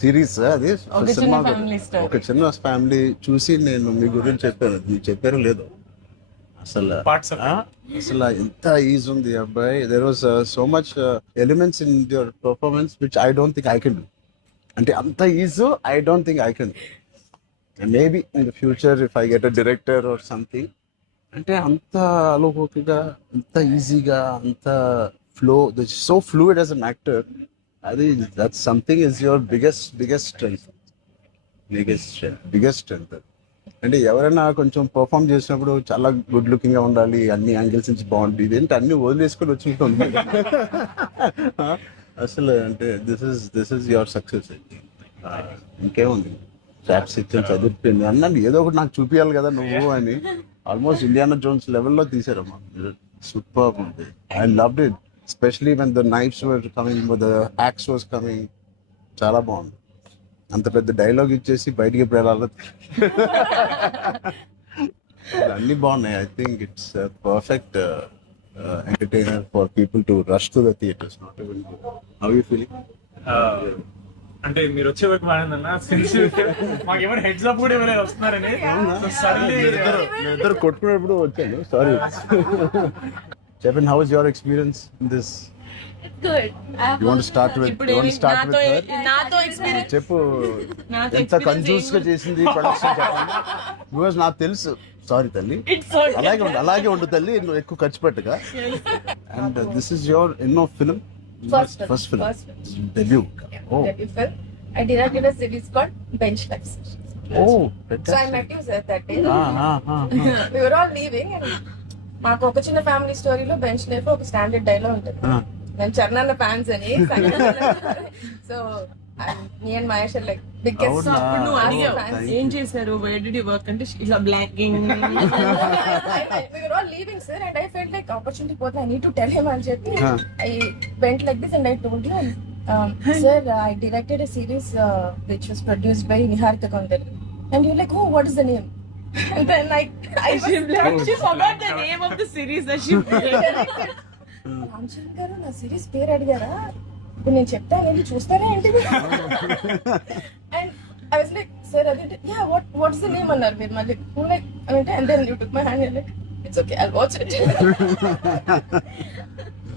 Series అది ఒక చిన్న సినిమా family story. ఒక చిన్న ఫ్యామిలీ చూసి నేను మీ గురించి చెప్పాను, మీకు చెప్పారు లేదు అసలు అసలు ఎంత ఈజ్ ఉంది అబ్బాయి. There was so much elements in your performance which I don't think I can do. అంటే అంత ease I don't think I can. Maybe in the future if I get a director or something, అంటే అంత అలోకిగా, అంత ఈజీగా, అంత flow, so fluid as an actor. అది that something is your biggest strength. అంటే ఎవరైనా కొంచెం పర్ఫామ్ చేసినప్పుడు చాలా గుడ్ లుకింగ్ గా ఉండాలి, అన్ని యాంగిల్స్ నుంచి బాగుంటుంది, ఇదేంటి అన్ని వదిలేసుకొని వచ్చినట్టు అసలు. అంటే దిస్ ఇస్ యువర్ సక్సెస్. ఇంకేముంది, ట్రాప్స్ ఇచ్చాను, చదివిపోయింది అన్నాను, ఏదో ఒకటి నాకు చూపించాలి కదా నువ్వు అని. ఆల్మోస్ట్ ఇండియానా జోన్స్ లెవెల్లో తీసారమ్మా, సూపర్ ఉంది. I loved it, especially when the knifes were coming, the axe was coming, చాలా బాగుంది. అంత పెద్ద డైలాగ్ ఇచ్చేసి బయటికి ఎప్పుడు వెళ్ళాలి, అన్ని బాగున్నాయి. I think it's perfect entertainer for people to rush to the theatres. How you feeling? అంటే మీరు వచ్చే వరకు బాగుందన్న, మాకేమైనా హెడ్స్ అప్ కూడా ఎవరైనా వస్తున్నారని ఇద్దరు కొట్టుకున్నప్పుడు వచ్చాను, సారీ. చెప్పండి, how is your experience in this? You want to start with her? నాతో ఎక్స్పీరియన్స్ చెప్పు, ఎంత కన్ఫ్యూజ్ గా చేసింది ప్రొడక్షన్ చెప్పండి. బికాజ్ నాకు తెలుసు, సారీ తల్లి, అలాగే ఉండు తల్లి, నువ్వు ఎక్కువ ఖర్చు పెట్టగా. అండ్ దిస్ ఇస్ యువర్ ఎన్నో film? First film, debut. Debut film. I directed a series called Bench Life. Oh, So I met you sir that day. We were all leaving and మాకు ఒక చిన్న ఫ్యామిలీ స్టోరీలో bench life ఒక standard dialogue ఉంటుంది. నేను Charan fans అని, so me and Mahesh like biggest. అప్పుడు నువ్వు అడిగావు ఏం చేశారు, వేర్ డిడ్ యు వర్క్ అంటే ఇట్లా blocking. We were all leaving sir and I felt like opportunity పోతే I need to tell him అని చెప్పి I went like this and I told you, sir, I directed a series which was produced by Niharika Kondal. And you're like, oh, what is the name? And then She forgot the name of the series that she directed. Ramachandra గారు నా series పేరు అడిగారా, ఇప్పుడు నేను చెప్తాను వెళ్ళి చూస్తానే ఏంటి. And I was like, sir అది యా వాట్స్ ద నేమ్ అన్నారు మీరు మళ్ళీ. లైక్ అంటే and then you took my hand, like it's okay I'll watch it.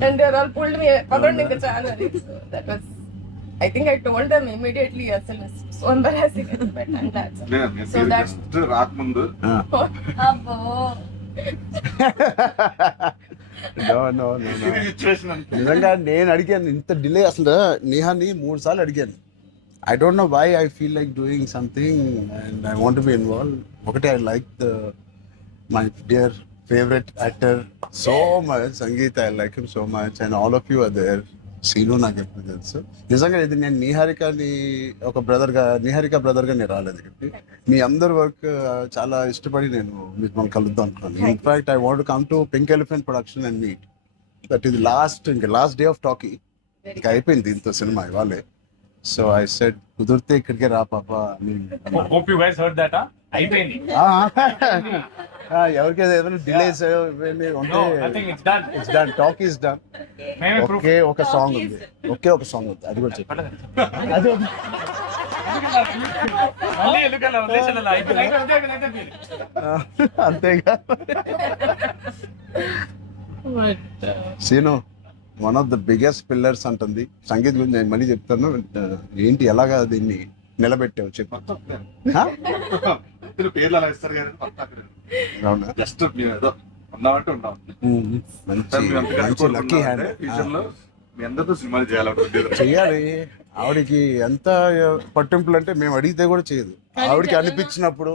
And they are all pulled me పదండి ఇంకా చాలా అని. That was, I think I told them immediately, అసలు so embarrassing. And that's so that's రాకముందు అబ్బో. No. నిజంగా నేను అడిగాను, ఇంత డిలే అసలు నేహాని 3 సార్లు అడిగాను. I don't know why I feel like doing something and I want be involve. ఒకటే, I like my dear favourite actor so much, Sangeetha, I like him so much and all of you are there. Seenu నాకు ఎప్పుడు తెలుసు. నిజంగా ఇది నేను నిహారిక బ్రదర్గా నేను రాలేదు ఇక్కడికి. మీ అందరి వర్క్ చాలా ఇష్టపడి నేను మిమ్మల్ని కలుద్దాం అనుకున్నాను. In fact I want come to pink elephant production and meet. That ఇది లాస్ట్ డే ఆఫ్ టాకీ, ఇంకా అయిపోయింది దీంతో సినిమా ఇవాళే. సో ఐ సెడ్ కుదిరితే ఇక్కడికే రా పాప. hope you guys heard that. అయిపోయింది. ఎవరికైనా ఏదైనా డిలేస్ ఉంటే No, I think it's done. It's done, talk is done. మేమే proof. ఒకే ఒక సాంగ్ ఉంది, అది కూడా చెప్పండి. అది మళ్ళీ ఎందుకలా వదిలేసాను, అయిపోయింది. అంతేగా. Seenu one of the biggest pillars అంటుంది సంగీత్ గురించి. నేను మళ్ళీ చెప్తాను, ఏంటి ఎలాగా దీన్ని నిలబెట్టావు చెప్పు. పేర్లు అలా ఇస్తారు కదా, జస్ట్ ఏదో ఉన్నామంటే ఉన్నాం. మంచి లక్కీ హ్యాండ్. ఫ్యూచర్ లో మీ అందరితో సినిమాలు చేయాలనుకుంటే చెయ్యాలి. ఆవిడకి ఎంత పట్టింపులు అంటే మేము అడిగితే కూడా చేయదు. ఆవిడకి అనిపించినప్పుడు,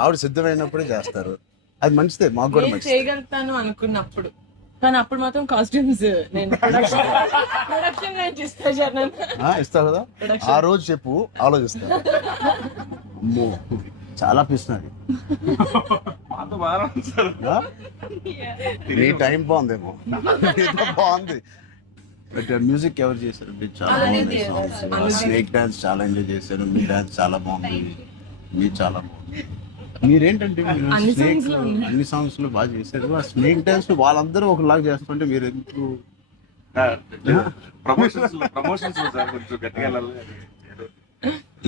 ఆవిడ సిద్ధమైనప్పుడే చేస్తారు. అది మంచిదే, మాకు కూడా మంచిది. చేయగలుగుతాను అనుకున్నప్పుడు, కానీ అప్పుడు మాత్రం కాస్ట్యూమ్స్ నేను ప్రొడక్షన్ నుంచి ఇస్తావు కదా, ఆ రోజు చెప్పు, ఆలోచిస్తా. అమ్మో చాలా పిస్తున్నది. మాతో బాగా నీ టైం బాగుందేమో, బాగుంది. బట్ మ్యూజిక్ ఎవరు చేశారు? చాలా బాగుంది. స్నేక్ డాన్స్ చాలా ఎంజాయ్ చేశారు. మీ డాన్స్ చాలా బాగుంది, మీరు చాలా బాగుంది. మీరేంటంటే స్నేక్ అన్ని సాంగ్స్ లో బాగా చేశారు. ఆ స్నేక్ డాన్స్ వాళ్ళందరూ ఒకలాగా చేస్తుంటే మీరు ఎందుకు? ప్రమోషన్స్ సార్ కొంచెం గట్టిగా వెళ్ళాలి.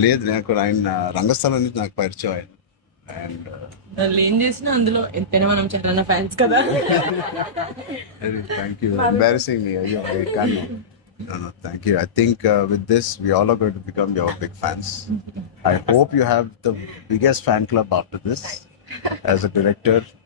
లేదు నాకు ఆయన రంగస్థలం నుంచి నాకు పరిచయం ఆయన అండ్ వాళ్ళు ఏం చేసినా అందులో ఎంతైనా మనం చాలా ఫ్యాన్స్ కదా. థ్యాంక్ యూ ఎంబారసింగ్ మీ అయ్యో I can no thank you I think with this we all are going to become your big fans. I hope you have the biggest fan club after this as a director